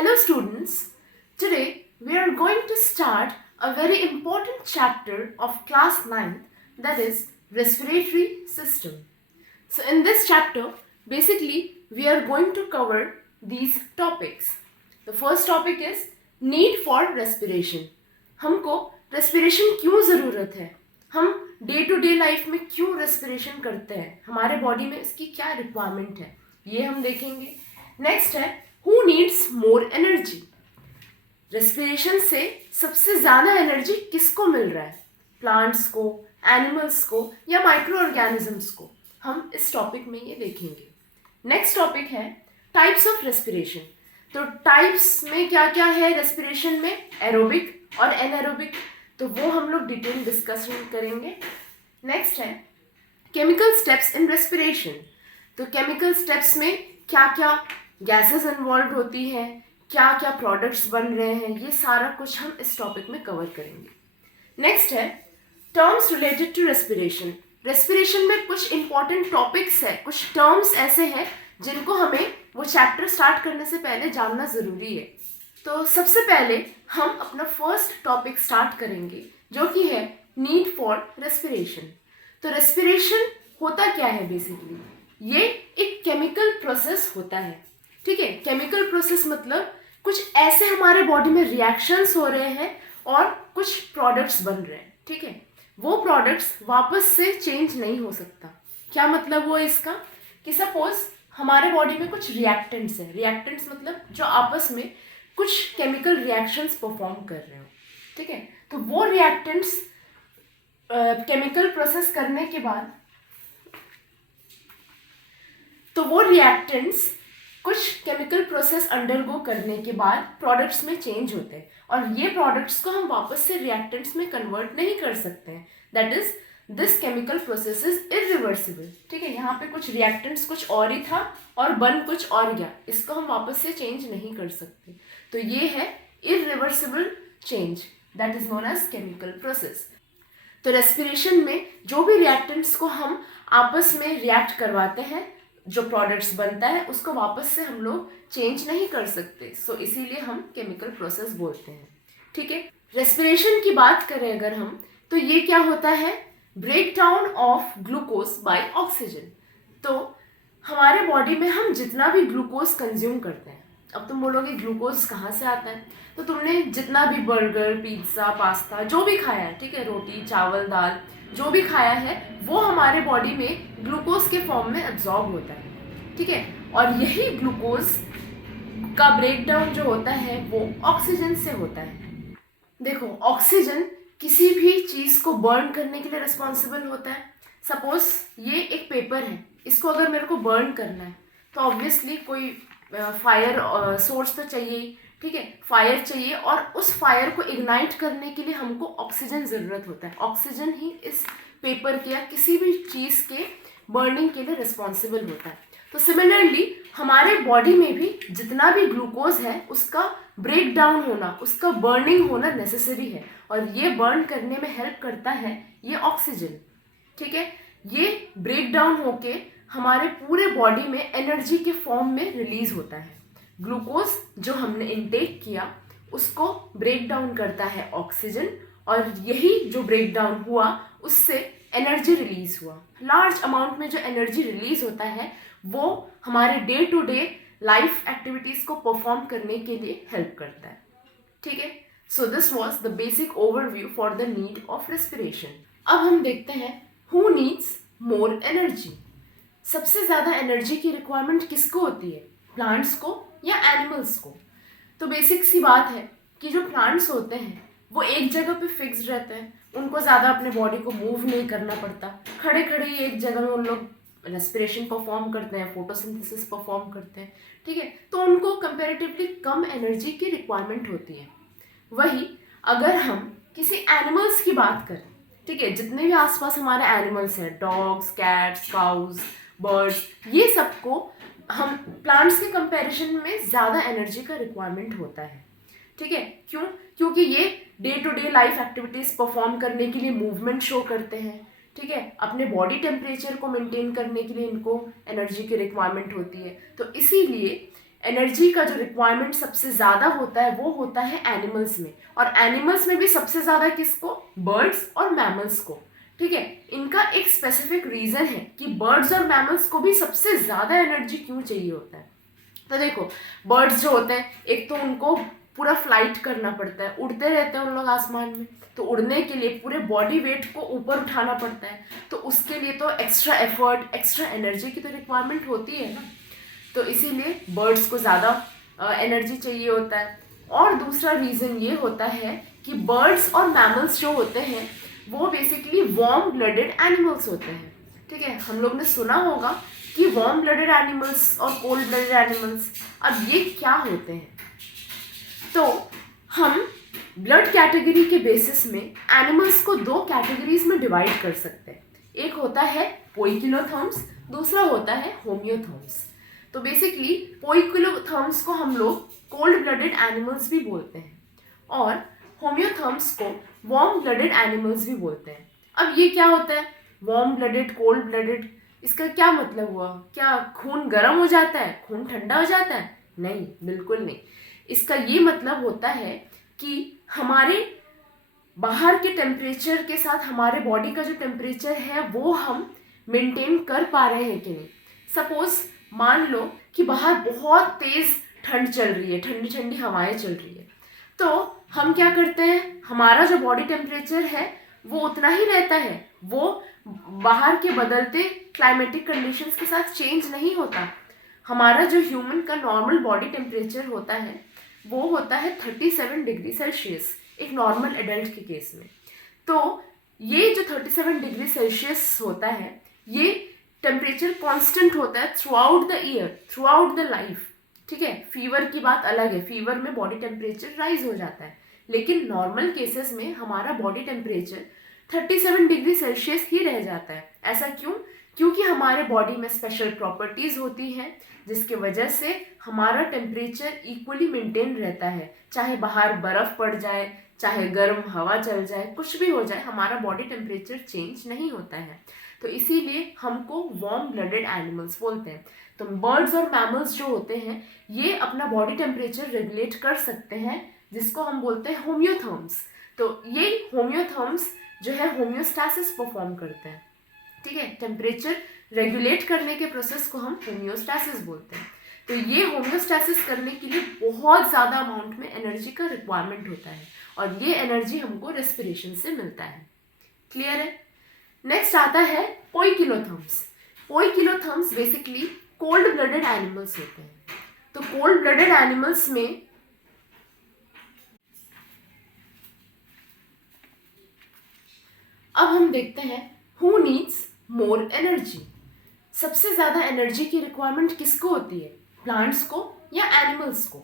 Hello students, today we are going to start a very important chapter of class 9, that is respiratory system. So in this chapter, basically we are going to cover these topics. The first topic is need for respiration. हमको respiration क्यों ज़रूरत है? हम day to day life में क्यों respiration करते हैं, हमारे बॉडी में इसकी क्या रिक्वायरमेंट है, ये हम देखेंगे. नेक्स्ट है who needs more energy. Respiration से सबसे ज़्यादा एनर्जी किसको मिल रहा है, प्लांट्स को, एनिमल्स को या माइक्रो ऑर्गेनिजम्स को. हम इस टॉपिक में ये देखेंगे. नेक्स्ट टॉपिक है टाइप्स ऑफ रेस्पिरेशन. तो टाइप्स में क्या क्या है रेस्पिरेशन में, एरोबिक और एनएरोबिक, तो वो हम लोग डिटेल डिस्कशन करेंगे. नेक्स्ट है केमिकल स्टेप्स इन रेस्पिरेशन. तो केमिकल स्टेप्स में क्या क्या गैसेस इन्वॉल्व होती हैं, क्या क्या प्रोडक्ट्स बन रहे हैं, ये सारा कुछ हम इस टॉपिक में कवर करेंगे. नेक्स्ट है terms related to respiration. Respiration में कुछ इंपॉर्टेंट टॉपिक्स है, कुछ टर्म्स ऐसे हैं जिनको हमें वो चैप्टर स्टार्ट करने से पहले जानना ज़रूरी है. तो सबसे पहले हम अपना फर्स्ट टॉपिक स्टार्ट करेंगे जो कि है नीड फॉर रेस्पिरेशन. तो रेस्पिरेशन होता क्या है बेसिकली, ये एक केमिकल प्रोसेस होता है. ठीक है, केमिकल प्रोसेस मतलब कुछ ऐसे हमारे बॉडी में रिएक्शंस हो रहे हैं और कुछ प्रोडक्ट्स बन रहे हैं. ठीक है, वो प्रोडक्ट्स वापस से चेंज नहीं हो सकता. क्या मतलब वो इसका कि सपोज हमारे बॉडी में कुछ रिएक्टेंट्स हैं. रिएक्टेंट्स मतलब जो आपस में कुछ केमिकल रिएक्शंस परफॉर्म कर रहे हो. ठीक है, तो वो रिएक्टेंट्स केमिकल प्रोसेस करने के बाद, तो वो रिएक्टेंट्स कुछ केमिकल प्रोसेस अंडरगो करने के बाद प्रोडक्ट्स में चेंज होते हैं और ये प्रोडक्ट्स को हम वापस से रिएक्टेंट्स में कन्वर्ट नहीं कर सकते हैं. That is this chemical process is irreversible. ठीक है, यहाँ पे कुछ रिएक्टेंट्स कुछ और ही था और बन कुछ और गया, इसको हम वापस से चेंज नहीं कर सकते. तो ये है irreversible change, that is known as chemical process. तो रेस्पिरेशन में जो भी रिएक्टेंट्स को हम आपस में रिएक्ट करवाते हैं, जो प्रोडक्ट्स बनता है उसको वापस से हम लोग चेंज नहीं कर सकते. सो इसीलिए हम केमिकल प्रोसेस बोलते हैं. ठीक है, रेस्पिरेशन की बात करें अगर हम, तो ये क्या होता है, break down of glucose by oxygen. तो हमारे बॉडी में हम जितना भी ग्लूकोज कंज्यूम करते हैं, अब तुम बोलोगे ग्लूकोज कहाँ से आता है, तो तुमने जितना भी बर्गर, पिज्ज़ा, पास्ता जो भी खाया है, ठीक है, रोटी, चावल, दाल जो भी खाया है, वो हमारे बॉडी में ग्लूकोज के फॉर्म में एब्जॉर्ब होता है. ठीक है, और यही ग्लूकोज का ब्रेकडाउन जो होता है वो ऑक्सीजन से होता है. देखो, ऑक्सीजन किसी भी चीज़ को बर्न करने के लिए रिस्पॉन्सिबल होता है. सपोज ये एक पेपर है, इसको अगर मेरे को बर्न करना है तो ऑब्वियसली कोई फायर सोर्स तो चाहिए. ठीक है, फायर चाहिए और उस फायर को इग्नाइट करने के लिए हमको ऑक्सीजन ज़रूरत होता है. ऑक्सीजन ही इस पेपर के या किसी भी चीज़ के बर्निंग के लिए रिस्पॉन्सिबल होता है. तो सिमिलरली हमारे बॉडी में भी जितना भी ग्लूकोज है उसका ब्रेक डाउन होना, उसका बर्निंग होना नेसेसरी है और ये बर्न करने में हेल्प करता है ये ऑक्सीजन. ठीक है, ये ब्रेक डाउन होके हमारे पूरे बॉडी में एनर्जी के फॉर्म में रिलीज होता है. ग्लूकोज जो हमने इनटेक किया उसको ब्रेक डाउन करता है ऑक्सीजन और यही जो ब्रेक डाउन हुआ उससे एनर्जी रिलीज हुआ. लार्ज अमाउंट में जो एनर्जी रिलीज होता है वो हमारे day to day life activities को परफॉर्म करने के लिए हेल्प करता है. ठीक है, so this was the basic overview for the need of respiration. अब हम देखते हैं हु नीड्स मोर एनर्जी. सबसे ज़्यादा एनर्जी की रिक्वायरमेंट किसको होती है, प्लांट्स को या एनिमल्स को. तो बेसिक सी बात है कि जो प्लांट्स होते हैं वो एक जगह पे फिक्स्ड रहते हैं, उनको ज़्यादा अपने बॉडी को मूव नहीं करना पड़ता. खड़े खड़े ही एक जगह में उन लोग रेस्पिरेशन परफॉर्म करते हैं, फोटोसिंथेसिस परफॉर्म करते हैं. ठीक है, तो उनको कंपैरेटिवली कम एनर्जी की रिक्वायरमेंट होती है. वही अगर हम किसी एनिमल्स की बात करें, ठीक है, जितने भी आसपास हमारे एनिमल्स हैं, डॉग्स, कैट्स, काउज, बर्ड्स, ये सबको हम प्लांट्स के कंपैरिजन में ज़्यादा एनर्जी का रिक्वायरमेंट होता है. ठीक है, क्यों, क्योंकि ये day to day life activities perform करने के लिए मूवमेंट शो करते हैं. ठीक है, अपने बॉडी टेम्परेचर को मेंटेन करने के लिए इनको एनर्जी की रिक्वायरमेंट होती है. तो इसीलिए एनर्जी का जो रिक्वायरमेंट सबसे ज़्यादा होता है वो होता है एनिमल्स में, और एनिमल्स में भी सबसे ज़्यादा किसको? बर्ड्स और मैमल्स को। ठीक है, इनका एक स्पेसिफिक रीज़न है कि बर्ड्स और मैमल्स को भी सबसे ज़्यादा एनर्जी क्यों चाहिए होता है। तो देखो, बर्ड्स जो होते हैं, एक तो उनको पूरा फ्लाइट करना पड़ता है, उड़ते रहते हैं उन लोग आसमान में, तो उड़ने के लिए पूरे बॉडी वेट को ऊपर उठाना पड़ता है, तो उसके लिए तो एक्स्ट्रा एफर्ट, एक्स्ट्रा एनर्जी की तो रिक्वायरमेंट होती है ना। तो इसीलिए बर्ड्स को ज़्यादा एनर्जी चाहिए होता है। और दूसरा रीज़न ये होता है कि बर्ड्स और मैमल्स जो होते हैं वो बेसिकली वार्म ब्लडेड एनिमल्स होते हैं। ठीक है, हम लोग ने सुना होगा कि वार्म ब्लडेड एनिमल्स और कोल्ड ब्लडेड एनिमल्स, अब ये क्या होते हैं? तो हम ब्लड कैटेगरी के बेसिस में एनिमल्स को दो कैटेगरीज में डिवाइड कर सकते हैं। एक होता है पोइकिलोथर्म्स, दूसरा होता है होम्योथर्म्स। तो बेसिकली पोइकिलोथर्म्स को हम लोग कोल्ड ब्लडेड एनिमल्स भी बोलते हैं और होम्योथर्म्स को वार्म ब्लडेड एनिमल्स भी बोलते हैं। अब ये क्या होता है वार्म ब्लडेड, कोल्ड ब्लडेड? इसका क्या मतलब हुआ? क्या खून गर्म हो जाता है, खून ठंडा हो जाता है? नहीं, बिल्कुल नहीं। इसका ये मतलब होता है कि हमारे बाहर के टेम्परेचर के साथ हमारे बॉडी का जो टेम्परेचर है वो हम मेंटेन कर पा रहे हैं कि नहीं। सपोज मान लो कि बाहर बहुत तेज़ ठंड चल रही है, ठंडी ठंडी हवाएं चल रही है, तो हम क्या करते हैं, हमारा जो बॉडी टेम्परेचर है वो उतना ही रहता है, वो बाहर के बदलते क्लाइमेटिक कंडीशंस के साथ चेंज नहीं होता। हमारा जो ह्यूमन का नॉर्मल बॉडी टेम्परेचर होता है वो होता है 37 डिग्री सेल्सियस एक नॉर्मल एडल्ट के केस में। तो ये जो 37 डिग्री सेल्सियस होता है ये टेम्परेचर कांस्टेंट होता है through out the year, through out the life. ठीक है, फीवर की बात अलग है, फीवर में बॉडी टेम्परेचर राइज हो जाता है, लेकिन नॉर्मल केसेस में हमारा बॉडी टेम्परेचर 37 डिग्री सेल्सियस ही रह जाता है। ऐसा क्यों? क्योंकि हमारे बॉडी में स्पेशल प्रॉपर्टीज़ होती हैं जिसके वजह से हमारा टेम्परेचर इक्वली मेंटेन रहता है। चाहे बाहर बर्फ़ पड़ जाए, चाहे गर्म हवा चल जाए, कुछ भी हो जाए, हमारा बॉडी टेम्परेचर चेंज नहीं होता है। तो इसीलिए हमको वार्म ब्लडेड एनिमल्स बोलते हैं। तो बर्ड्स और मैमल्स जो होते हैं ये अपना बॉडी टेम्परेचर रेगुलेट कर सकते हैं, जिसको हम बोलते हैं होम्योथर्म्स। तो ये होम्योथर्म्स जो है होम्योस्टैसिस परफॉर्म करते हैं। ठीक है, टेम्परेचर रेगुलेट करने के प्रोसेस को हम होम्योस्टैसिस बोलते हैं। तो ये होम्योस्टैसिस करने के लिए बहुत ज़्यादा अमाउंट में एनर्जी का रिक्वायरमेंट होता है और ये एनर्जी हमको रेस्पिरेशन से मिलता है। क्लियर है? नेक्स्ट आता है poikilotherms. Poikilotherms basically cold blooded animals होते हैं। तो कोल्ड ब्लडेड एनिमल्स में अब हम देखते हैं हु नीड्स मोर एनर्जी। सबसे ज़्यादा एनर्जी की रिक्वायरमेंट किसको होती है, प्लांट्स को या एनिमल्स को?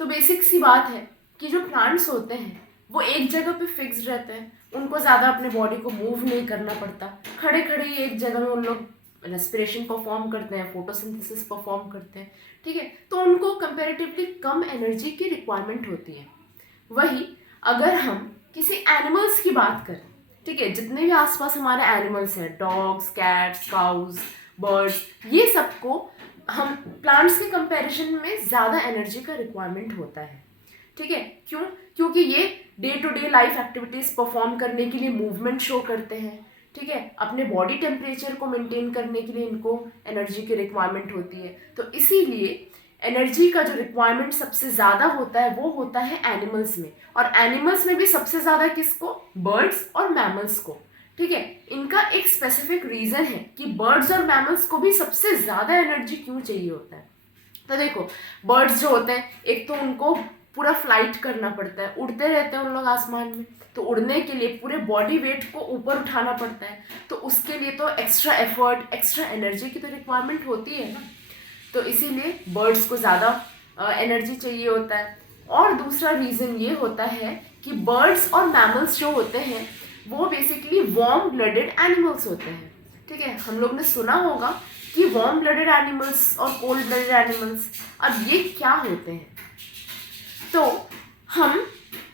तो बेसिक सी बात है कि जो प्लांट्स होते हैं वो एक जगह पे फिक्स्ड रहते हैं, उनको ज़्यादा अपने बॉडी को मूव नहीं करना पड़ता, खड़े खड़े ही एक जगह में उन लोग रेस्पिरेशन परफॉर्म करते हैं, फोटोसिंथेसिस परफॉर्म करते हैं। ठीक है, तो उनको कंपैरेटिवली कम एनर्जी की रिक्वायरमेंट होती है। वही अगर हम किसी एनिमल्स की बात करें, ठीक है, जितने भी आसपास हमारे एनिमल्स हैं, डॉग्स, कैट्स, काउज, बर्ड्स, ये सबको हम प्लांट्स के कंपैरिजन में ज़्यादा एनर्जी का रिक्वायरमेंट होता है। ठीक है, क्यों? क्योंकि ये day to day life activities perform करने के लिए मूवमेंट शो करते हैं। ठीक है, अपने बॉडी टेम्परेचर को मेंटेन करने के लिए इनको एनर्जी की रिक्वायरमेंट होती है। तो इसीलिए एनर्जी का जो रिक्वायरमेंट सबसे ज़्यादा होता है वो होता है एनिमल्स में, और एनिमल्स में भी सबसे ज़्यादा किसको? बर्ड्स और मैमल्स को। ठीक है, इनका एक स्पेसिफिक रीज़न है कि बर्ड्स और मैमल्स को भी सबसे ज़्यादा एनर्जी क्यों चाहिए होता है। तो देखो, बर्ड्स जो होते हैं, एक तो उनको पूरा फ्लाइट करना पड़ता है, उड़ते रहते हैं उन लोग आसमान में, तो उड़ने के लिए पूरे बॉडी वेट को ऊपर उठाना पड़ता है, तो उसके लिए तो एक्स्ट्रा एफर्ट, एक्स्ट्रा एनर्जी की तो रिक्वायरमेंट होती है ना। तो इसीलिए बर्ड्स को ज़्यादा एनर्जी चाहिए होता है। और दूसरा रीज़न ये होता है कि बर्ड्स और मैमल्स जो होते हैं वो बेसिकली वार्म ब्लडेड एनिमल्स होते हैं। ठीक है, हम लोग ने सुना होगा कि वार्म ब्लडेड एनिमल्स और कोल्ड ब्लडेड एनिमल्स, अब ये क्या होते हैं? तो हम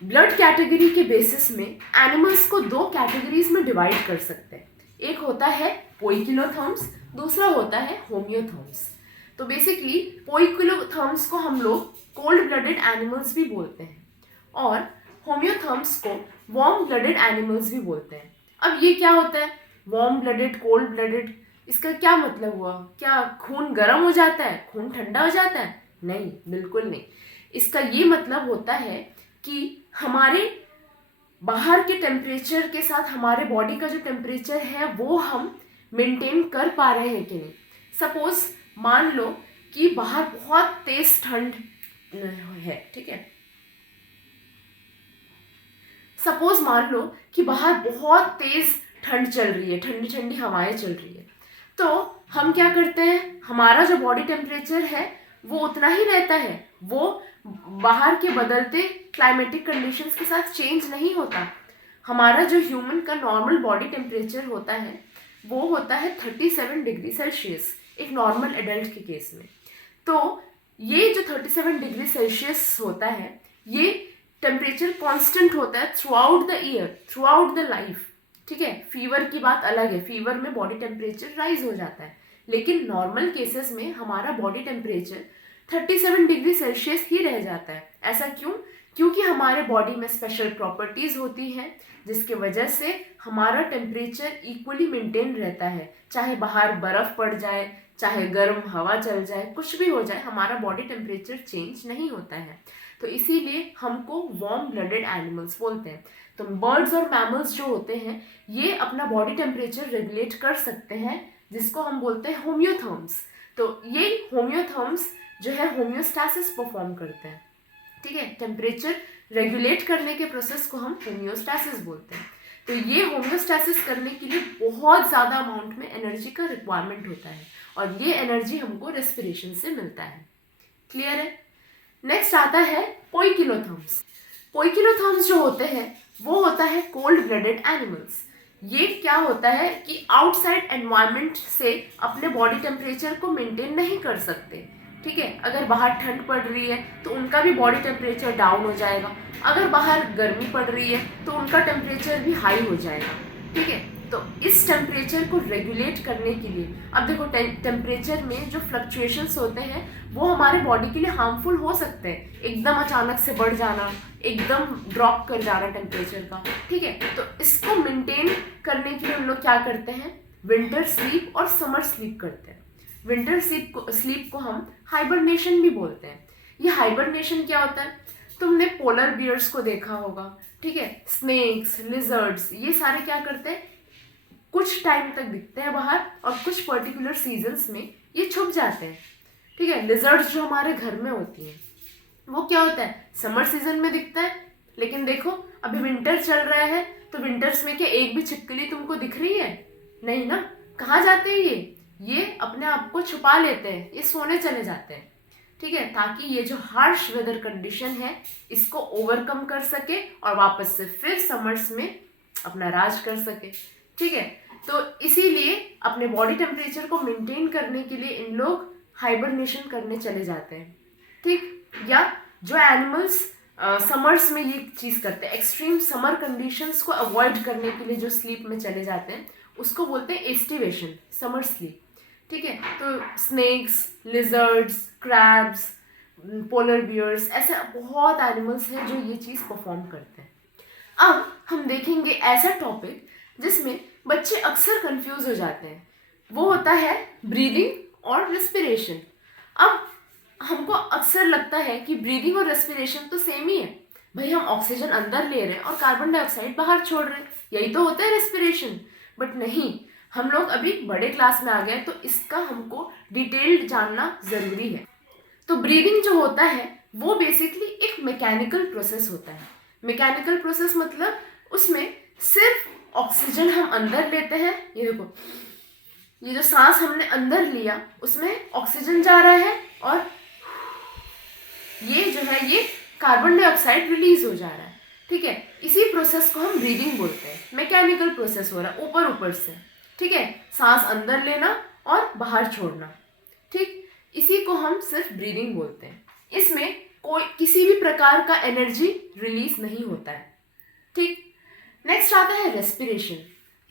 ब्लड कैटेगरी के बेसिस में एनिमल्स को दो कैटेगरीज में डिवाइड कर सकते हैं। एक होता है पोइकिलोथर्म्स, दूसरा होता है होम्योथर्म्स। तो बेसिकली पोइकिलोथर्म्स को हम लोग कोल्ड ब्लडेड एनिमल्स भी बोलते हैं और होम्योथर्म्स को वार्म ब्लडेड एनिमल्स भी बोलते हैं। अब ये क्या होता है वार्म ब्लडेड, कोल्ड ब्लडेड, इसका क्या मतलब हुआ? क्या खून गर्म हो जाता है, खून ठंडा हो जाता है? नहीं, बिल्कुल नहीं। इसका ये मतलब होता है कि हमारे बाहर के टेम्परेचर के साथ हमारे बॉडी का जो टेम्परेचर है वो हम मेंटेन कर पा रहे हैं कि नहीं। सपोज मान लो कि बाहर बहुत तेज ठंड है, ठीक है, सपोज मान लो कि बाहर बहुत तेज ठंड चल रही है, ठंडी ठंडी हवाएं चल रही है, तो हम क्या करते हैं, हमारा जो बॉडी टेम्परेचर है वो उतना ही रहता है, वो बाहर के बदलते क्लाइमेटिक कंडीशंस के साथ चेंज नहीं होता। हमारा जो ह्यूमन का नॉर्मल बॉडी टेम्परेचर होता है वो होता है 37 डिग्री सेल्सियस एक नॉर्मल एडल्ट के केस में। तो ये जो 37 डिग्री सेल्सियस होता है ये टेम्परेचर कांस्टेंट होता है through out the year, through out the life, ठीक है। फीवर की बात अलग है, फीवर में बॉडी टेम्परेचर राइज हो जाता है, लेकिन नॉर्मल केसेस में हमारा बॉडी टेम्परेचर 37 डिग्री सेल्सियस ही रह जाता है। ऐसा क्यों? क्योंकि हमारे बॉडी में स्पेशल प्रॉपर्टीज होती हैं जिसके वजह से हमारा टेम्परेचर इक्वली मेंटेन रहता है, चाहे बाहर बर्फ पड़ जाए, चाहे गर्म हवा चल जाए, कुछ भी हो जाए, हमारा बॉडी टेम्परेचर चेंज नहीं होता है। तो इसीलिए हमको वार्म ब्लडेड एनिमल्स बोलते हैं। तो बर्ड्स और मैमल्स जो होते हैं ये अपना बॉडी टेम्परेचर रेगुलेट कर सकते हैं, जिसको हम बोलते हैं होम्योथर्म्स। तो ये होम्योथर्म्स जो है होम्योस्टैसिस परफॉर्म करते हैं, ठीक है। टेम्परेचर रेगुलेट करने के प्रोसेस को हम होम्योस्टैसिस बोलते हैं। तो ये होम्योस्टैसिस करने के लिए बहुत ज़्यादा अमाउंट में एनर्जी का रिक्वायरमेंट होता है और ये एनर्जी हमको रेस्पिरेशन से मिलता है। क्लियर है? नेक्स्ट आता है पोइकिलोथर्म्स। पोइकिलोथर्म्स जो होते हैं वो होता है कोल्ड ब्लडेड एनिमल्स। ये क्या होता है कि आउटसाइड एनवायरनमेंट से अपने बॉडी टेम्परेचर को मेंटेन नहीं कर सकते, ठीक है। अगर बाहर ठंड पड़ रही है तो उनका भी बॉडी टेम्परेचर डाउन हो जाएगा, अगर बाहर गर्मी पड़ रही है तो उनका टेम्परेचर भी हाई हो जाएगा, ठीक है। तो इस टेम्परेचर को रेगुलेट करने के लिए, अब देखो टेम्परेचर में जो फ्लक्चुएशंस होते हैं वो हमारे बॉडी के लिए हार्मफुल हो सकते हैं, एकदम अचानक से बढ़ जाना, एकदम ड्रॉप कर जाना टेम्परेचर का, ठीक है। तो इसको मेंटेन करने के लिए हम लोग क्या करते हैं, विंटर स्लीप और समर स्लीप करते हैं। विंटर स्लीप को हम हाइबरनेशन भी बोलते हैं। ये हाइबरनेशन क्या होता है, तुमने पोलर बियर्स को देखा होगा, ठीक है, स्नेक्स, लिजर्ड्स, ये सारे क्या करते हैं, कुछ टाइम तक दिखते हैं बाहर और कुछ पर्टिकुलर सीजन्स में ये छुप जाते हैं, ठीक है। लिजर्ड्स जो हमारे घर में होती हैं वो क्या होता है, समर सीजन में दिखता है, लेकिन देखो अभी विंटर चल रहा है तो विंटर्स में क्या एक भी छिपकली तुमको दिख रही है? नहीं ना। कहाँ जाते हैं ये अपने आप को छुपा लेते हैं, ये सोने चले जाते हैं, ठीक है, ताकि ये जो हार्श वेदर कंडीशन है इसको ओवरकम कर सके और वापस से फिर समर्स में अपना राज कर सके, ठीक है। तो इसीलिए अपने बॉडी टेम्परेचर को मेंटेन करने के लिए इन लोग हाइबरनेशन करने चले जाते हैं, ठीक। या जो एनिमल्स समर्स में ये चीज़ करते हैं, एक्सट्रीम समर कंडीशंस को अवॉइड करने के लिए जो स्लीप में चले जाते हैं उसको बोलते हैं एस्टिवेशन, समर स्लीप, ठीक है। तो snakes, lizards, crabs, polar bears, ऐसे बहुत एनिमल्स हैं जो ये चीज़ परफॉर्म करते हैं। अब हम देखेंगे ऐसा टॉपिक जिसमें बच्चे अक्सर कंफ्यूज हो जाते हैं, वो होता है ब्रीदिंग और रेस्पिरेशन। अब हमको अक्सर लगता है कि ब्रीदिंग और रेस्पिरेशन तो सेम ही है, भाई हम ऑक्सीजन अंदर ले रहे हैं और कार्बन डाइऑक्साइड बाहर छोड़ रहे हैं, यही तो होता है रेस्पिरेशन। बट नहीं, हम लोग अभी बड़े क्लास में आ गए तो इसका हमको डिटेल्ड जानना ज़रूरी है। तो ब्रीदिंग जो होता है वो बेसिकली एक मैकेनिकल प्रोसेस होता है। मैकेनिकल प्रोसेस मतलब उसमें सिर्फ ऑक्सीजन हम अंदर लेते हैं, ये देखो, ये जो सांस हमने अंदर लिया उसमें ऑक्सीजन जा रहा है और ये जो है ये कार्बन डाइऑक्साइड रिलीज हो जा रहा है, ठीक है। इसी प्रोसेस को हम ब्रीदिंग बोलते हैं। मैकेनिकल प्रोसेस हो रहा है ऊपर ऊपर से, ठीक है, सांस अंदर लेना और बाहर छोड़ना, ठीक, इसी को हम सिर्फ ब्रीदिंग बोलते हैं। इसमें कोई किसी भी प्रकार का एनर्जी रिलीज नहीं होता है, ठीक। नेक्स्ट आता है रेस्पिरेशन।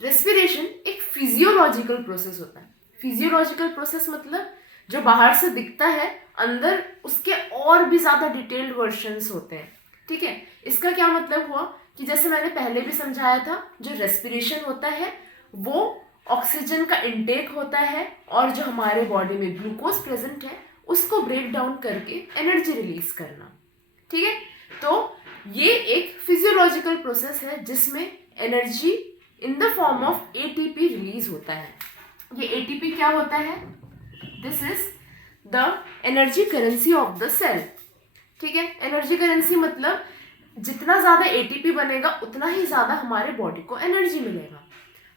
रेस्पिरेशन एक फिजियोलॉजिकल प्रोसेस होता है। फिजियोलॉजिकल प्रोसेस मतलब जो बाहर से दिखता है अंदर उसके और भी ज़्यादा डिटेल्ड वर्जन्स होते हैं, ठीक है। इसका क्या मतलब हुआ कि जैसे मैंने पहले भी समझाया था, जो रेस्पिरेशन होता है वो ऑक्सीजन का इनटेक होता है और जो हमारे बॉडी में ग्लूकोज प्रेजेंट है उसको ब्रेक डाउन करके एनर्जी रिलीज करना, ठीक है। तो ये एक फिजियोलॉजिकल प्रोसेस है जिसमें energy in the form of ATP release होता है। ये एटीपी क्या होता है? This is the energy currency of the cell, ठीक है। एनर्जी करेंसी मतलब जितना ज़्यादा एटीपी बनेगा उतना ही ज़्यादा हमारे बॉडी को एनर्जी मिलेगा।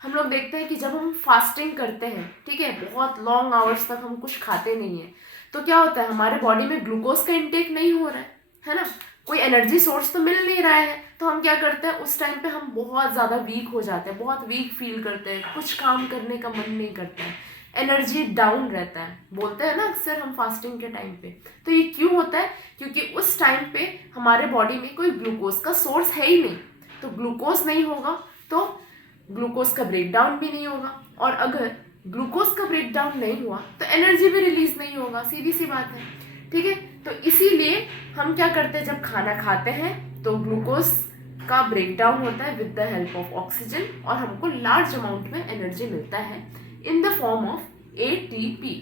हम लोग देखते हैं कि जब हम फास्टिंग करते हैं, ठीक है, बहुत लॉन्ग आवर्स तक हम कुछ खाते नहीं हैं, तो क्या होता है, हमारे बॉडी में ग्लूकोज का इंटेक नहीं हो रहा है ना, कोई एनर्जी सोर्स तो मिल नहीं रहा है, तो हम क्या करते हैं, उस टाइम पे हम बहुत ज़्यादा वीक हो जाते हैं, बहुत वीक फील करते हैं, कुछ काम करने का मन नहीं करता है, एनर्जी डाउन रहता है, बोलते हैं ना अक्सर हम फास्टिंग के टाइम पे। तो ये क्यों होता है? क्योंकि उस टाइम पे हमारे बॉडी में कोई ग्लूकोज का सोर्स है ही नहीं, तो ग्लूकोज नहीं होगा तो ग्लूकोज का ब्रेक डाउन भी नहीं होगा, और अगर ग्लूकोज का ब्रेक डाउन नहीं हुआ तो एनर्जी भी रिलीज नहीं होगा, सीधी सी बात है, ठीक है। तो इसीलिए हम क्या करते हैं, जब खाना खाते हैं तो ग्लूकोज का ब्रेक डाउन होता है with the help of oxygen और हमको लार्ज अमाउंट में एनर्जी मिलता है इन the form of ATP,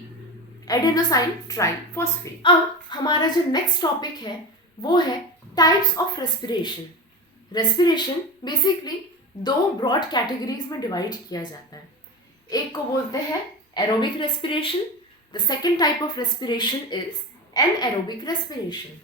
adenosine triphosphate. अब हमारा जो नेक्स्ट टॉपिक है वो है types of respiration. Respiration basically दो ब्रॉड कैटेगरीज में डिवाइड किया जाता है। एक को बोलते हैं aerobic respiration, the second type of respiration is anaerobic respiration,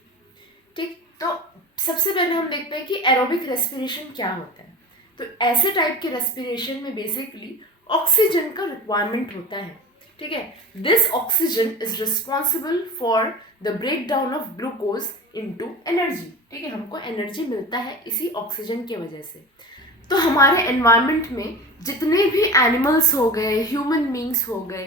ठीक। तो सबसे पहले हम देखते हैं कि एरोबिक रेस्पिरेशन क्या होता है। तो ऐसे टाइप के रेस्पिरेशन में बेसिकली ऑक्सीजन का रिक्वायरमेंट होता है, ठीक है। This oxygen is responsible for the break down of glucose into energy, ठीक है। हमको एनर्जी मिलता है इसी ऑक्सीजन की वजह से। तो हमारे एनवायरनमेंट में जितने भी एनिमल्स हो गए, ह्यूमन बींग्स हो गए,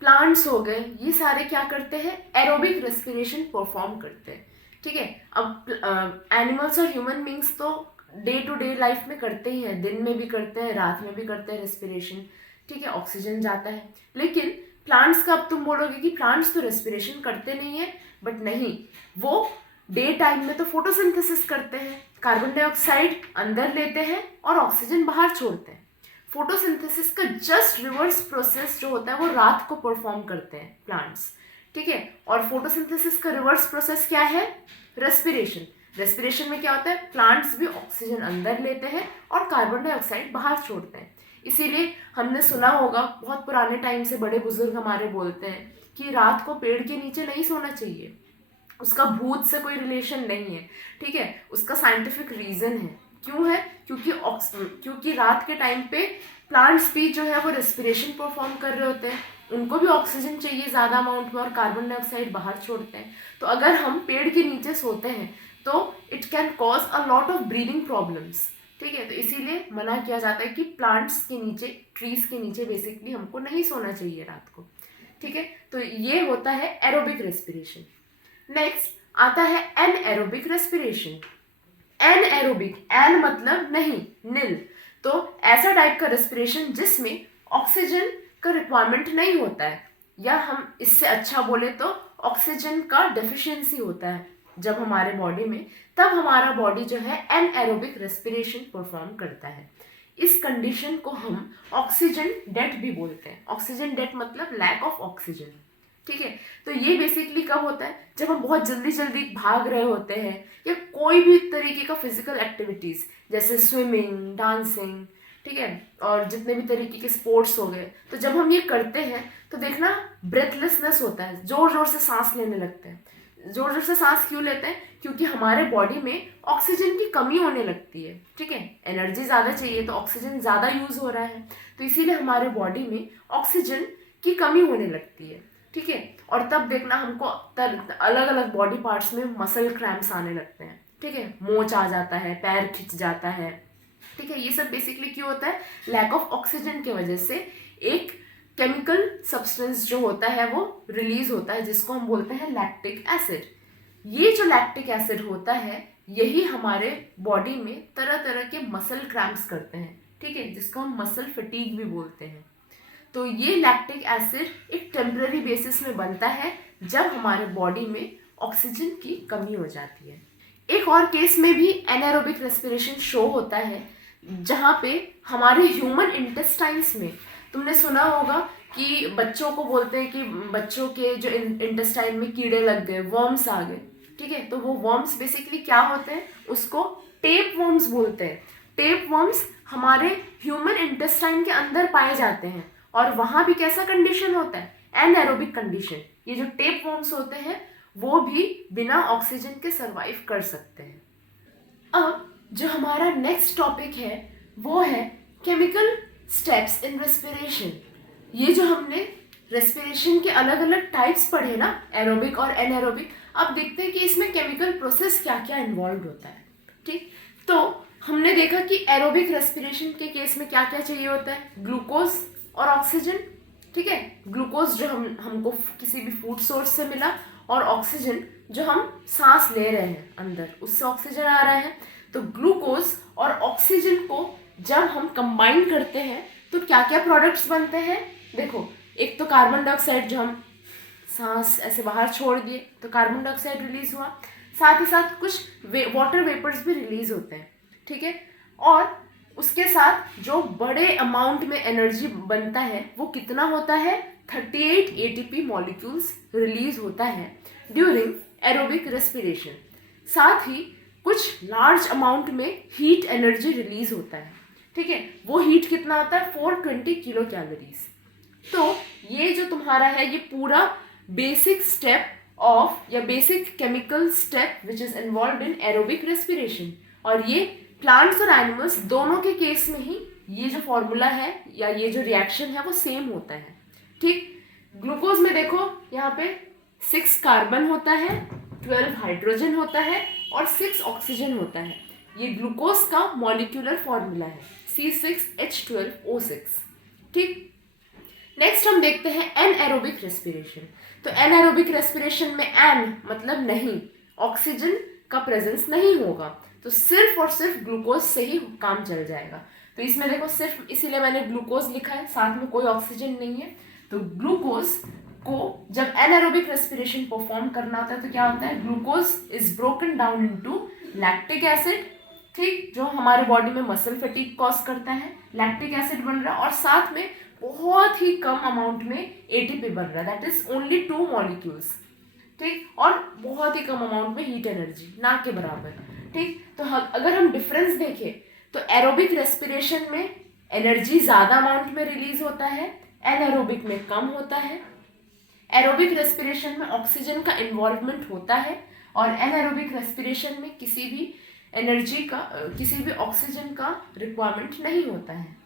प्लांट्स हो गए, ये सारे क्या करते हैं, एरोबिक रेस्पिरेशन परफॉर्म करते हैं, ठीक है। अब एनिमल्स और ह्यूमन बींग्स तो डे टू डे लाइफ में करते ही हैं, दिन में भी करते हैं, रात में भी करते हैं रेस्पिरेशन, ठीक है, ऑक्सीजन जाता है। लेकिन प्लांट्स का अब तुम बोलोगे कि प्लांट्स तो रेस्पिरेशन करते नहीं है, बट नहीं, वो डे टाइम में तो फोटोसिंथेसिस करते हैं, कार्बन डाइऑक्साइड अंदर लेते हैं और ऑक्सीजन बाहर छोड़ते हैं। फोटोसिंथेसिस का जस्ट रिवर्स प्रोसेस जो होता है वो रात को परफॉर्म करते हैं प्लांट्स, ठीक है। और फोटोसिंथेसिस का रिवर्स प्रोसेस क्या है, रेस्पिरेशन। रेस्पिरेशन में क्या होता है, प्लांट्स भी ऑक्सीजन अंदर लेते हैं और कार्बन डाइऑक्साइड बाहर छोड़ते हैं। इसीलिए हमने सुना होगा, बहुत पुराने टाइम से बड़े बुजुर्ग हमारे बोलते हैं कि रात को पेड़ के नीचे नहीं सोना चाहिए, उसका भूत से कोई रिलेशन नहीं है, ठीक है। उसका साइंटिफिक रीज़न है, क्यों है, क्योंकि रात के टाइम पे प्लांट्स भी जो है वो रेस्पिरेशन परफॉर्म कर रहे होते हैं, उनको भी ऑक्सीजन चाहिए ज़्यादा अमाउंट में और कार्बन डाइऑक्साइड बाहर छोड़ते हैं। तो अगर हम पेड़ के नीचे सोते हैं तो it can cause a lot of breathing problems, ठीक है। तो इसीलिए मना किया जाता है कि प्लांट्स के नीचे, ट्रीज के नीचे बेसिकली हमको नहीं सोना चाहिए रात को, ठीक है। तो ये होता है एरोबिक रेस्पिरेशन। नेक्स्ट आता है एनएरोबिक रेस्पिरेशन। एनएरोबिक, एन मतलब नहीं, नील, तो ऐसा टाइप का रेस्पिरेशन जिसमें ऑक्सीजन का रिक्वायरमेंट नहीं होता है, या हम इससे अच्छा बोले तो ऑक्सीजन का डेफिशिएंसी होता है जब हमारे बॉडी में, तब हमारा बॉडी जो है एनएरोबिक रेस्पिरेशन परफॉर्म करता है। इस कंडीशन को हम ऑक्सीजन डेट भी बोलते हैं। ऑक्सीजन डेट मतलब लैक ऑफ ऑक्सीजन, ठीक है। तो ये बेसिकली कब होता है, जब हम बहुत जल्दी जल्दी भाग रहे होते हैं या कोई भी तरीके का फिजिकल एक्टिविटीज़ जैसे स्विमिंग, डांसिंग, ठीक है, और जितने भी तरीके के स्पोर्ट्स हो गए, तो जब हम ये करते हैं तो देखना ब्रेथलेसनेस होता है, जोर जोर से सांस लेने लगते हैं। जोर जोर से सांस क्यों लेते हैं, क्योंकि हमारे बॉडी में ऑक्सीजन की कमी होने लगती है, ठीक है। एनर्जी ज़्यादा चाहिए तो ऑक्सीजन ज़्यादा यूज़ हो रहा है, तो इसीलिए हमारे बॉडी में ऑक्सीजन की कमी होने लगती है, ठीक है। और तब देखना हमको अलग अलग बॉडी पार्ट्स में मसल क्रैम्प्स आने लगते हैं, ठीक है, मोच आ जाता है, पैर खिंच जाता है, ठीक है। ये सब बेसिकली क्यों होता है, लैक ऑफ ऑक्सीजन की वजह से एक केमिकल सब्सटेंस जो होता है वो रिलीज होता है जिसको हम बोलते हैं लैक्टिक एसिड। ये जो लैक्टिक एसिड होता है यही हमारे बॉडी में तरह तरह के मसल क्रैम्प्स करते हैं, ठीक है, जिसको हम मसल फटीग भी बोलते हैं। तो ये लैक्टिक एसिड एक टेम्पररी बेसिस में बनता है जब हमारे बॉडी में ऑक्सीजन की कमी हो जाती है। एक और केस में भी एनारोबिक रेस्पिरेशन शो होता है जहाँ पे हमारे ह्यूमन इंटेस्टाइन्स में, तुमने सुना होगा कि बच्चों को बोलते हैं कि बच्चों के जो इंटेस्टाइन में कीड़े लग गए, वर्म्स आ गए, ठीक है। तो वो वर्म्स बेसिकली क्या होते हैं, उसको टेप वर्म्स बोलते हैं। टेप वर्म्स हमारे ह्यूमन इंटेस्टाइन के अंदर पाए जाते हैं और वहाँ भी कैसा कंडीशन होता है, एनारोबिक कंडीशन। ये जो टेप वर्म्स होते हैं वो भी बिना ऑक्सीजन के सर्वाइव कर सकते हैं। अब जो हमारा नेक्स्ट टॉपिक है वो है केमिकल स्टेप्स इन रेस्पिरेशन। ये जो हमने रेस्पिरेशन के अलग अलग टाइप्स पढ़े ना, एरोबिक और एनारोबिक, अब देखते हैं कि इसमें केमिकल प्रोसेस क्या क्या इन्वॉल्व होता है। ठीक, तो हमने देखा कि एरोबिक रेस्पिरेशन के केस में क्या क्या चाहिए होता है, ग्लूकोज और ऑक्सीजन। ठीक है, ग्लूकोज जो हमको किसी भी फूड सोर्स से मिला और ऑक्सीजन जो हम सांस ले रहे हैं अंदर, उससे ऑक्सीजन आ रहा है। तो ग्लूकोज और ऑक्सीजन को जब हम कंबाइन करते हैं तो क्या क्या प्रोडक्ट्स बनते हैं। देखो, एक तो कार्बन डाइऑक्साइड, जो हम सांस ऐसे बाहर छोड़ दिए तो कार्बन डाइऑक्साइड रिलीज हुआ, साथ ही साथ कुछ वाटर वेपर्स भी रिलीज होते हैं। ठीक है, और उसके साथ जो बड़े अमाउंट में एनर्जी बनता है वो कितना होता है, 38 एटीपी मॉलिक्यूल्स रिलीज होता है ड्यूरिंग एरोबिक रेस्पिरेशन। साथ ही कुछ लार्ज अमाउंट में हीट एनर्जी रिलीज होता है। ठीक है, वो हीट कितना होता है, 420 किलो कैलोरीज। तो ये जो तुम्हारा है ये पूरा बेसिक स्टेप ऑफ या basic chemical step which is involve in aerobic respiration. और ये प्लांट्स और एनिमल्स दोनों के केस में ही ये जो फॉर्मूला है या ये जो रिएक्शन है वो सेम होता है। ठीक, ग्लूकोज में देखो यहाँ पे 6 कार्बन होता है, 12 हाइड्रोजन होता है और 6 ऑक्सीजन होता है। ये ग्लूकोज का मॉलिक्यूलर फॉर्मूला है, C6H12O6। ठीक, नेक्स्ट हम देखते हैं एनएरोबिक रेस्पिरेशन। तो एनएरोबिक रेस्पिरेशन में एन मतलब नहीं, ऑक्सीजन का प्रेजेंस नहीं होगा, तो सिर्फ और सिर्फ ग्लूकोज से ही काम चल जाएगा। तो इसमें देखो सिर्फ इसीलिए मैंने ग्लूकोज लिखा है, साथ में कोई ऑक्सीजन नहीं है। तो ग्लूकोज को जब एनएरोबिक रेस्पिरेशन परफॉर्म करना होता है तो क्या होता है, glucose is broken down into lactic acid. ठीक, जो हमारे बॉडी में मसल फटीग कॉज करता है, लैक्टिक एसिड बन रहा है और साथ में बहुत ही कम अमाउंट में एटीपी बन रहा है, दैट इज ओनली 2 मॉलिक्यूल्स। ठीक, और बहुत ही कम अमाउंट में हीट एनर्जी, ना के बराबर। ठीक, तो अगर हम डिफरेंस देखें तो एरोबिक रेस्पिरेशन में एनर्जी ज़्यादा अमाउंट में रिलीज होता है, एनारोबिक में कम होता है। एरोबिक रेस्पिरेशन में ऑक्सीजन का इन्वॉल्वमेंट होता है और एनारोबिक रेस्पिरेशन में किसी भी एनर्जी का, किसी भी ऑक्सीजन का रिक्वायरमेंट नहीं होता है।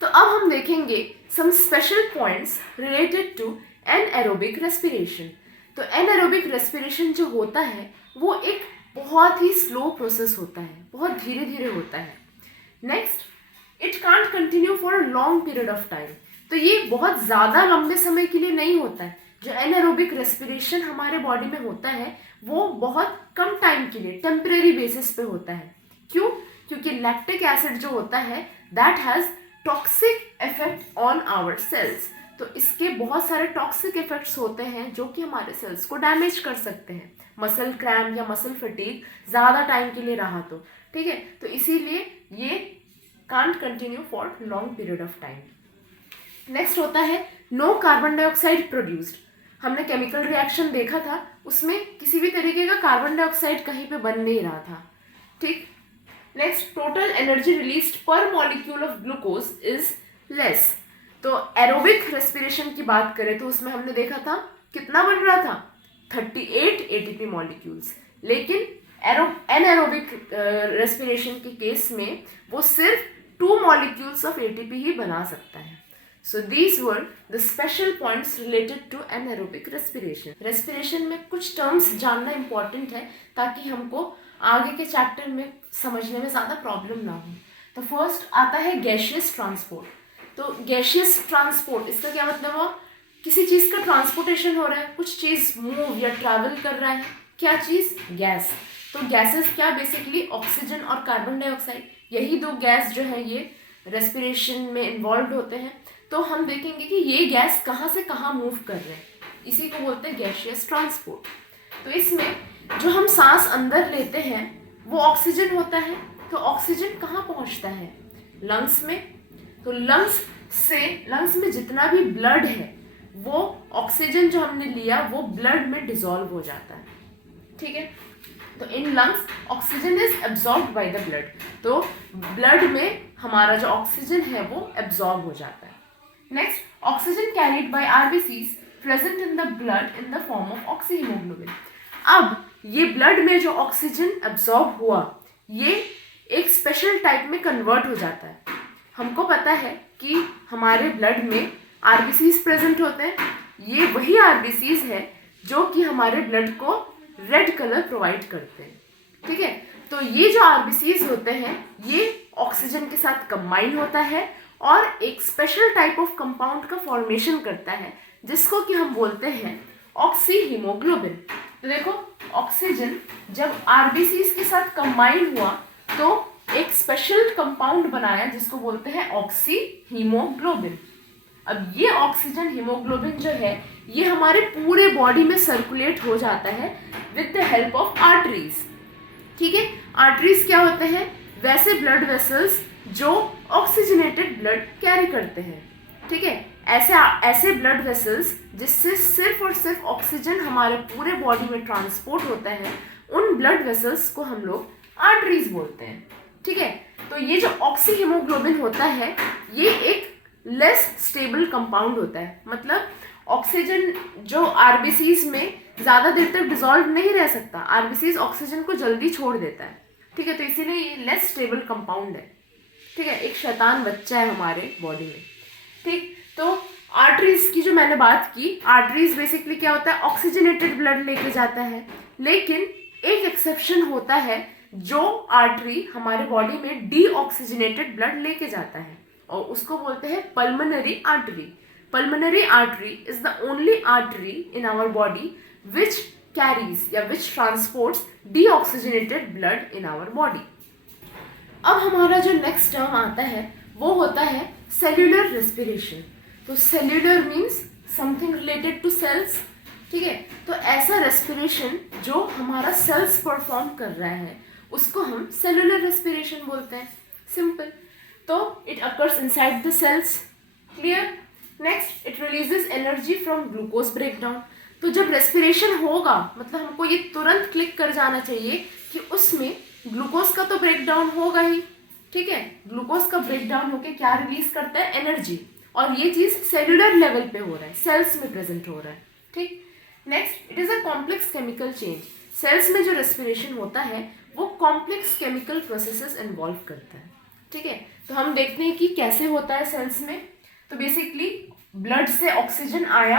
तो अब हम देखेंगे some special points related to anaerobic respiration. तो एनएरोबिक रेस्पिरेशन जो होता है वो एक बहुत ही स्लो प्रोसेस होता है, बहुत धीरे धीरे होता है। Next, it can't continue for a long period of time. तो ये बहुत ज़्यादा लंबे समय के लिए नहीं होता है। जो एनएरोबिक रेस्पिरेशन हमारे बॉडी में होता है वो बहुत कम टाइम के लिए टेम्परेरी बेसिस पे होता है। क्यों? क्योंकि लैक्टिक एसिड जो होता है that has toxic effect on our cells. तो इसके बहुत सारे टॉक्सिक इफेक्ट्स होते हैं जो कि हमारे सेल्स को डैमेज कर सकते हैं। मसल क्रैम्प या मसल फटीग ज़्यादा टाइम के लिए रहा तो, ठीक है, तो इसीलिए ये can't continue for long period of time. Next होता है नो कार्बन डाइऑक्साइड प्रोड्यूस्ड। हमने केमिकल रिएक्शन देखा था, उसमें किसी भी तरीके का कार्बन डाइऑक्साइड कहीं पे बन नहीं रहा था। ठीक, नेक्स्ट, टोटल एनर्जी रिलीज्ड पर molecule of glucose is less. तो एरोबिक रेस्पिरेशन की बात करें तो उसमें हमने देखा था कितना बन रहा था, 38 एटीपी मॉलिक्यूल्स। लेकिन एनएरोबिक रेस्पिरेशन के केस में वो सिर्फ 2 मॉलिक्यूल्स ऑफ एटीपी ही बना सकता है। So these were the special points related to anaerobic respiration. Respiration में कुछ टर्म्स जानना इम्पॉर्टेंट है ताकि हमको आगे के चैप्टर में समझने में ज़्यादा प्रॉब्लम ना हो। तो फर्स्ट आता है गैशियस ट्रांसपोर्ट। तो गैशियस ट्रांसपोर्ट, इसका क्या मतलब हुआ, किसी चीज़ का ट्रांसपोर्टेशन हो रहा है, कुछ चीज़ मूव या ट्रैवल कर रहा है, क्या चीज़, गैस। तो गैसेस क्या, बेसिकली ऑक्सीजन और कार्बन डाइऑक्साइड, यही 2 गैस जो है ये रेस्पिरेशन में इन्वॉल्व होते हैं। तो तो हम देखेंगे कि ये गैस कहाँ से कहाँ मूव कर रहे हैं, इसी को बोलते हैं गैसियस ट्रांसपोर्ट। तो इसमें जो हम सांस अंदर लेते हैं वो ऑक्सीजन होता है, तो ऑक्सीजन कहाँ पहुँचता है, लंग्स में। तो लंग्स में जितना भी ब्लड है वो ऑक्सीजन जो हमने लिया वो ब्लड में डिसॉल्व हो जाता है, ठीक है। तो in lungs oxygen is absorbed by the blood, तो ब्लड में हमारा जो ऑक्सीजन है वो एब्जॉर्ब हो जाता है। Next, oxygen carried by RBCs present in the blood in the form of oxyhaemoglobin. अब ये ब्लड में जो ऑक्सीजन एब्जॉर्ब हुआ ये एक स्पेशल टाइप में कन्वर्ट हो जाता है। हमको पता है कि हमारे ब्लड में आरबीसीज प्रेजेंट होते हैं, ये वही आरबीसीज है जो कि हमारे ब्लड को रेड कलर प्रोवाइड करते हैं, ठीक है। तो ये जो आरबीसीज होते हैं ये ऑक्सीजन के साथ कंबाइन होता है और एक स्पेशल टाइप ऑफ कंपाउंड का फॉर्मेशन करता है जिसको कि हम बोलते हैं ऑक्सीहीमोग्लोबिन। तो देखो, ऑक्सीजन जब आरबीसीज के साथ कंबाइन हुआ तो एक स्पेशल कंपाउंड बनाया जिसको बोलते हैं ऑक्सीहीमोग्लोबिन। अब ये ऑक्सीजन हीमोग्लोबिन जो है ये हमारे पूरे बॉडी में सर्कुलेट हो जाता है with the help of arteries, ठीक है। आर्टरीज क्या होते हैं, वैसे ब्लड वेसल्स जो ऑक्सीजनेटेड ब्लड कैरी करते हैं, ठीक है। ऐसे ब्लड वेसल्स जिससे सिर्फ और सिर्फ ऑक्सीजन हमारे पूरे बॉडी में ट्रांसपोर्ट होता है, उन ब्लड वेसल्स को हम लोग आर्टरीज बोलते हैं, ठीक है। तो ये जो ऑक्सीहीमोग्लोबिन होता है ये एक लेस स्टेबल कंपाउंड होता है, मतलब ऑक्सीजन जो आरबीसीज में ज़्यादा देर तक डिसॉल्व नहीं रह सकता, आरबीसीज ऑक्सीजन को जल्दी छोड़ देता है, ठीक है। तो इसीलिए ये लेस स्टेबल कंपाउंड है, ठीक है, एक शैतान बच्चा है हमारे बॉडी में, ठीक। तो आर्टरीज की जो मैंने बात की, आर्टरीज बेसिकली क्या होता है, ऑक्सीजनेटेड ब्लड लेके जाता है, लेकिन एक एक्सेप्शन होता है जो आर्टरी हमारे बॉडी में डीऑक्सीजनेटेड ब्लड लेके जाता है और उसको बोलते हैं pulmonary artery. Pulmonary artery is the only artery in our body which carries या which transports deoxygenated blood in our body. अब हमारा जो नेक्स्ट टर्म आता है वो होता है सेल्यूलर रेस्पिरेशन। तो cellular means something related to cells, ठीक है। तो ऐसा रेस्पिरेशन जो हमारा सेल्स परफॉर्म कर रहा है उसको हम सेल्यूलर रेस्पिरेशन बोलते हैं, सिंपल। तो it occurs inside the cells, clear. Next, it releases energy from glucose breakdown. तो जब रेस्पिरेशन होगा मतलब हमको ये तुरंत क्लिक कर जाना चाहिए कि उसमें ग्लूकोज का तो ब्रेकडाउन होगा ही, ठीक है। ग्लूकोज का ब्रेकडाउन होके क्या रिलीज करता है, एनर्जी, और ये चीज सेल्यूलर लेवल पे हो रहा है, सेल्स में प्रेजेंट हो रहा है, ठीक। Next, it is a complex chemical change. Cells में जो रेस्पिरेशन होता है वो कॉम्प्लेक्स केमिकल प्रोसेसेस इन्वॉल्व करता है, ठीक है। तो हम देखते हैं कि कैसे होता है सेल्स में। तो बेसिकली ब्लड से ऑक्सीजन आया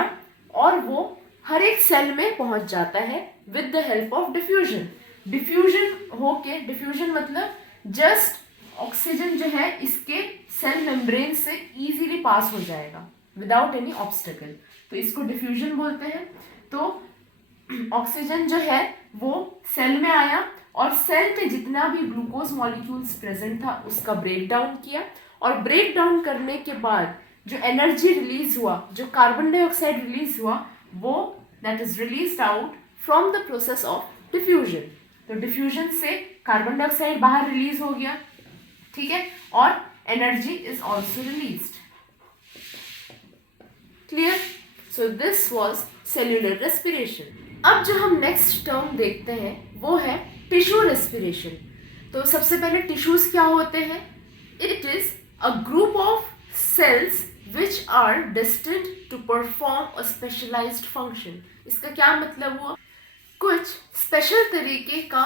और वो हर एक सेल में पहुंच जाता है with the help of diffusion. Diffusion मतलब जस्ट ऑक्सीजन जो है इसके सेल मेम्ब्रेन से इजीली पास हो जाएगा विदाउट एनी ऑब्स्टेकल, तो इसको डिफ्यूजन बोलते हैं। तो ऑक्सीजन जो है वो सेल में आया और सेल में जितना भी ग्लूकोज मॉलिक्यूल्स प्रेजेंट था उसका ब्रेक डाउन किया, और ब्रेक डाउन करने के बाद जो एनर्जी रिलीज हुआ, जो कार्बन डाइऑक्साइड रिलीज हुआ, वो that is released out from the process of diffusion. तो डिफ्यूजन से कार्बन डाइऑक्साइड बाहर रिलीज हो गया, ठीक है, और energy is also released, clear. So this was cellular respiration. अब जो हम नेक्स्ट टर्म देखते हैं वो है टिश्यू रेस्पिरेशन। तो सबसे पहले टिश्यूज क्या होते हैं, it is a group of cells which are destined to perform a specialised function. इसका क्या मतलब हुआ, कुछ स्पेशल तरीके का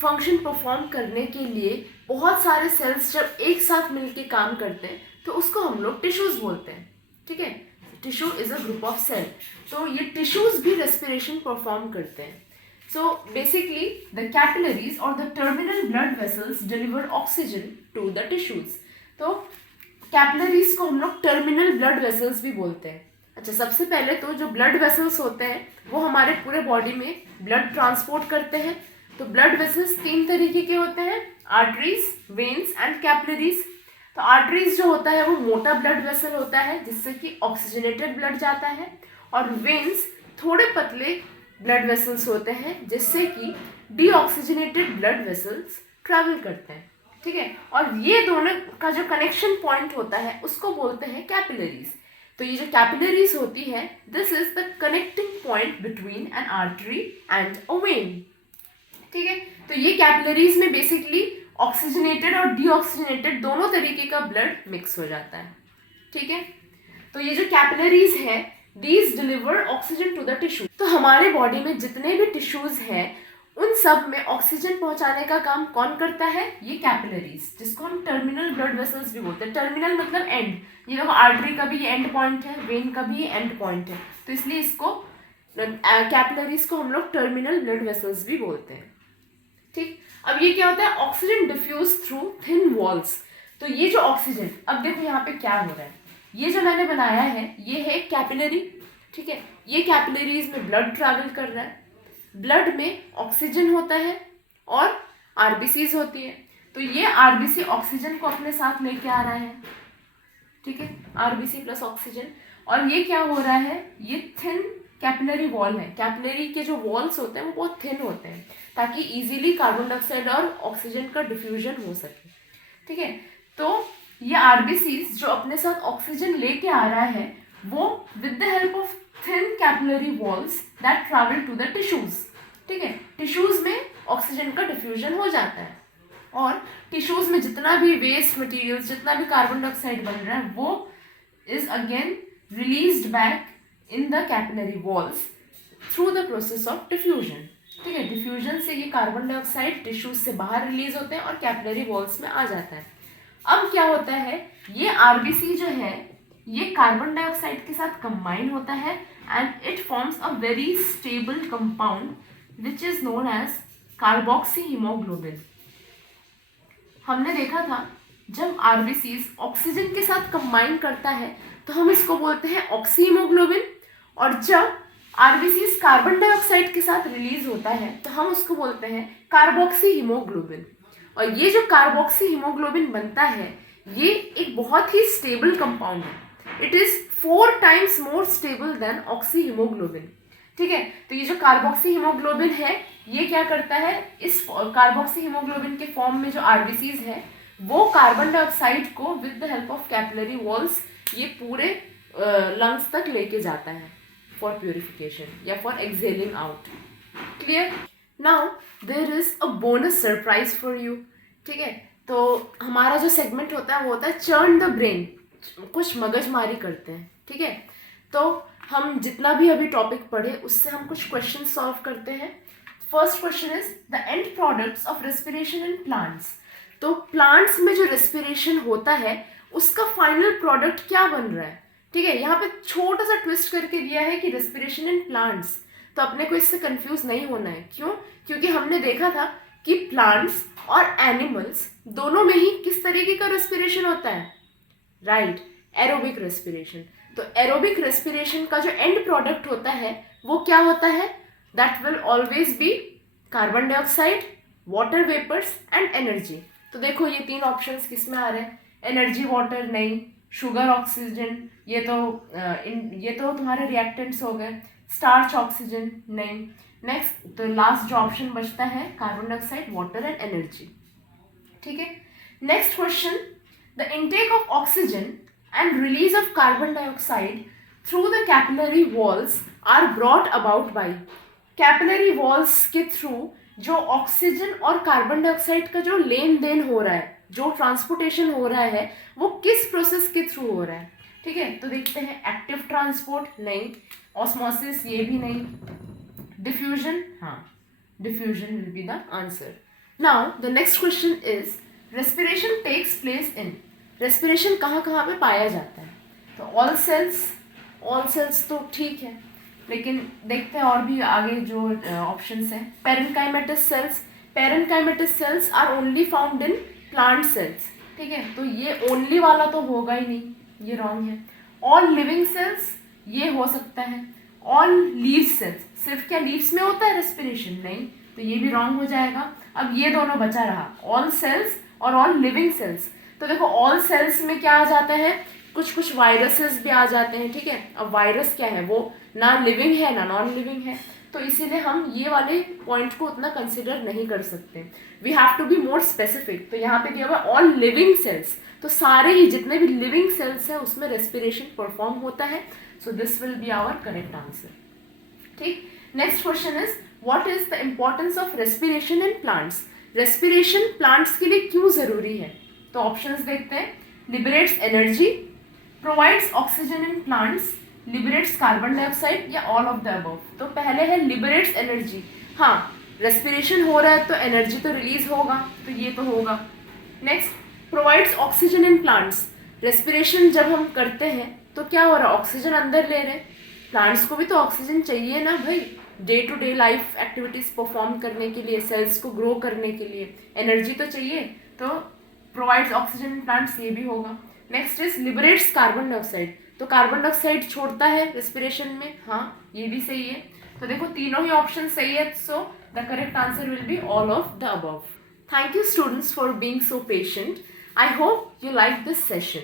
फंक्शन परफॉर्म करने के लिए बहुत सारे सेल्स जब एक साथ मिलके काम करते हैं तो उसको हम लोग टिश्यूज बोलते हैं, ठीक है। Tissue is a group of cell, तो ये टिश्यूज भी रेस्पिरेशन परफॉर्म करते हैं। So basically the capillaries or the terminal blood vessels deliver oxygen to the tissues. तो capillaries को हम लोग terminal blood vessels भी बोलते हैं। अच्छा, सबसे पहले तो जो blood vessels होते हैं वो हमारे पूरे बॉडी में blood ट्रांसपोर्ट करते हैं। तो blood vessels तीन तरीके के होते हैं, arteries, veins and capillaries। तो आर्टरीज जो होता है वो मोटा ब्लड वेसल होता है जिससे कि ऑक्सीजनेटेड ब्लड जाता है, और वेन्स थोड़े पतले ब्लड वेसल्स होते हैं जिससे कि डीऑक्सीजनेटेड ब्लड वेसल्स ट्रैवल करते हैं, ठीक है। और ये दोनों का जो कनेक्शन पॉइंट होता है उसको बोलते हैं कैपिलरीज। तो ये जो कैपिलरीज होती है, this is the connecting point between N artery and a when, ठीक है। तो ये कैपिलरीज में बेसिकली ऑक्सीजनेटेड और डीऑक्सीजनेटेड दोनों तरीके का ब्लड मिक्स हो जाता है, ठीक है। तो ये जो कैपिलरीज है, these deliver oxygen to the tissue. तो हमारे बॉडी में जितने भी टिश्यूज हैं उन सब में ऑक्सीजन पहुंचाने का काम कौन करता है? ये कैपिलरीज, जिसको हम टर्मिनल ब्लड वेसल्स भी बोलते हैं। टर्मिनल मतलब एंड, ये देखो आर्टरी का भी ये एंड पॉइंट है, वेन का भी ये एंड पॉइंट है, तो इसलिए इसको कैपिलरीज को हम लोग टर्मिनल ब्लड वेसल्स भी बोलते हैं, ठीक। अब ये क्या होता है? Oxygen diffuse through thin walls. तो ये जो ऑक्सीजन, अब देखो यहाँ पे क्या हो रहा है, ये जो मैंने बनाया है ये है कैपिलरी, ठीक है। ये कैपिलरीज में ब्लड ट्रैवल कर रहा है, ब्लड में ऑक्सीजन होता है और आरबीसीज होती है। तो ये आरबीसी ऑक्सीजन को अपने साथ लेके आ रहा है, ठीक है, आरबीसी प्लस ऑक्सीजन। और ये क्या हो रहा है? ये थिन कैपिलरी वॉल है। कैपिलरी के जो वॉल्स होते हैं वो बहुत थिन होते हैं ताकि इजीली कार्बन डाइऑक्साइड और ऑक्सीजन का डिफ्यूजन हो सके, ठीक है। तो ये आरबीसीज जो अपने साथ ऑक्सीजन लेके आ रहा है वो with the help of thin capillary walls that travel to the tissues, ठीक है। टिश्यूज में ऑक्सीजन का डिफ्यूजन हो जाता है और टिश्यूज में जितना भी वेस्ट मटेरियल्स, जितना भी कार्बन डाइऑक्साइड बन रहा है वो is again released back in the capillary walls through the process of diffusion, ठीक है। डिफ्यूजन से ये कार्बन डाइऑक्साइड टिश्यूज से बाहर रिलीज होते हैं और कैपिलरी वॉल्स में आ जाता है। अब क्या होता है? ये आरबीसी जो है ये कार्बन डाइऑक्साइड के साथ कंबाइन होता है and it forms a very stable compound which is known as carboxy haemoglobin. हमने देखा था जब आरबीसीज ऑक्सीजन के साथ कंबाइन करता है तो हम इसको बोलते हैं ऑक्सी हीमोग्लोबिन, और जब आरबीसीज कार्बन डाइऑक्साइड के साथ रिलीज होता है तो हम उसको बोलते हैं कार्बोक्सी हीमोग्लोबिन। और ये जो कार्बोक्सी हीमोग्लोबिन बनता है ये एक बहुत ही स्टेबल कंपाउंड है। It is 4 times more stable then oxy haemoglobin, ठीक है। तो ये जो कार्बोक्सी हीमोग्लोबिन है ये क्या करता है? इस कार्बोक्सी हीमोग्लोबिन के फॉर्म में जो आरबीसीज है वो कार्बन डाइऑक्साइड को with the help of capillary walls ये पूरे लंग्स तक लेके जाता है फॉर प्यूरिफिकेशन या for excelling out, clear. Now there is a bonus surprise for you, ठीक है। तो हमारा जो सेगमेंट होता है वो होता है चर्न द ब्रेन, कुछ मगजमारी करते हैं, ठीक है। तो हम जितना भी अभी टॉपिक पढ़े उससे हम कुछ क्वेश्चन सॉल्व करते हैं। First question is the end products of respiration in plants. तो प्लांट्स में जो रेस्पिरेशन होता है उसका फाइनल प्रोडक्ट क्या बन रहा है, ठीक है। यहाँ पे छोटा सा ट्विस्ट करके दिया है कि रेस्पिरेशन इन प्लांट्स, तो अपने को इससे कंफ्यूज नहीं होना है। क्यों? क्योंकि हमने देखा था कि प्लांट्स और एनिमल्स दोनों में ही किस तरीके का रेस्पिरेशन होता है? Right, aerobic respiration. तो एरोबिक रेस्पिरेशन का जो एंड प्रोडक्ट होता है वो क्या होता है? That will always be carbon dioxide, water vapours and energy. तो देखो ये 3 ऑप्शंस किस में आ रहे हैं? एनर्जी वाटर नहीं, शुगर ऑक्सीजन, ये तो तुम्हारे रिएक्टेंट्स हो गए, स्टार्च ऑक्सीजन नहीं। नेक्स्ट तो लास्ट जो ऑप्शन बचता है carbon dioxide, water and energy, ठीक है। Next question, the intake of oxygen and release of carbon dioxide through the capillary walls are brought about by। Capillary walls के through जो oxygen और carbon dioxide का जो लेन then हो रहा है, जो ट्रांसपोर्टेशन हो रहा है वो किस प्रोसेस के थ्रू हो रहा है, ठीक है। तो देखते हैं, एक्टिव ट्रांसपोर्ट नहीं, ऑस्मोसिस ये भी नहीं, डिफ्यूजन, हाँ diffusion will be the answer. Now the next question is respiration takes place in. रेस्पिरेशन कहाँ कहाँ पे पाया जाता है? तो ऑल सेल्स तो ठीक है, लेकिन देखते हैं और भी आगे जो ऑप्शंस हैं। Parenchymatous cells are only found in plant cells, ठीक है। तो ये ओनली वाला तो होगा ही नहीं, ये रॉन्ग है। ऑल लिविंग सेल्स ये हो सकता है। ऑल लीव्स सेल्स, सिर्फ क्या लीव्स में होता है रेस्पिरेशन? नहीं, तो ये भी रॉन्ग हो जाएगा। अब ये दोनों बचा रहा, ऑल सेल्स और ऑल लिविंग सेल्स। तो देखो ऑल सेल्स में क्या आ जाता है, कुछ कुछ वायरसेस भी आ जाते हैं, ठीक है। अब वायरस क्या है, वो ना लिविंग है ना नॉन लिविंग है, तो इसीलिए हम ये वाले पॉइंट को उतना कंसिडर नहीं कर सकते। We have to be more specific. तो यहाँ पे दिया हुआ ऑल लिविंग सेल्स, तो सारे ही जितने भी लिविंग सेल्स हैं उसमें रेस्पिरेशन परफॉर्म होता है। So this will be our correct answer, ठीक। Next question is what is the importance of respiration in plants. Respiration plants के लिए क्यों जरूरी है, तो ऑप्शंस देखते हैं। Liberates energy, provides oxygen in plants, liberates carbon dioxide, या ऑल ऑफ द अबव। तो पहले है लिबरेट्स एनर्जी। हाँ, रेस्पिरेशन हो रहा है तो एनर्जी तो रिलीज होगा, तो ये तो होगा। Next, provides oxygen in plants. Respiration जब हम करते हैं तो क्या हो रहा है, ऑक्सीजन अंदर ले रहे हैं, प्लांट्स को भी तो ऑक्सीजन चाहिए ना भाई, day to day life activities perform करने के लिए, सेल्स को ग्रो करने के लिए एनर्जी तो चाहिए, तो प्रोवाइड्स ऑक्सीजन इन प्लांट्स, ये भी होगा। Next is liberates carbon dioxide, तो कार्बन डाइऑक्साइड छोड़ता है रेस्पिरेशन में, हाँ ये भी सही है। तो देखो तीनों ही ऑप्शन सही है, so the correct answer will be all of the above. Thank you students for being so patient. I hope you like this session.